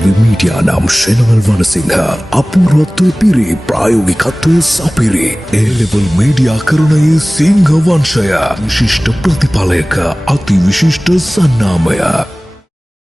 රවි media නම් ශෙනවල් වනසිංහ අපූර්වත්වයේ පිරි ප්‍රායෝගිකත්වයේ සපිරි A-level media කරුණයේ සිංහ වංශය විශිෂ්ට ප්‍රතිඵලයක අති විශිෂ්ට සන්නාමය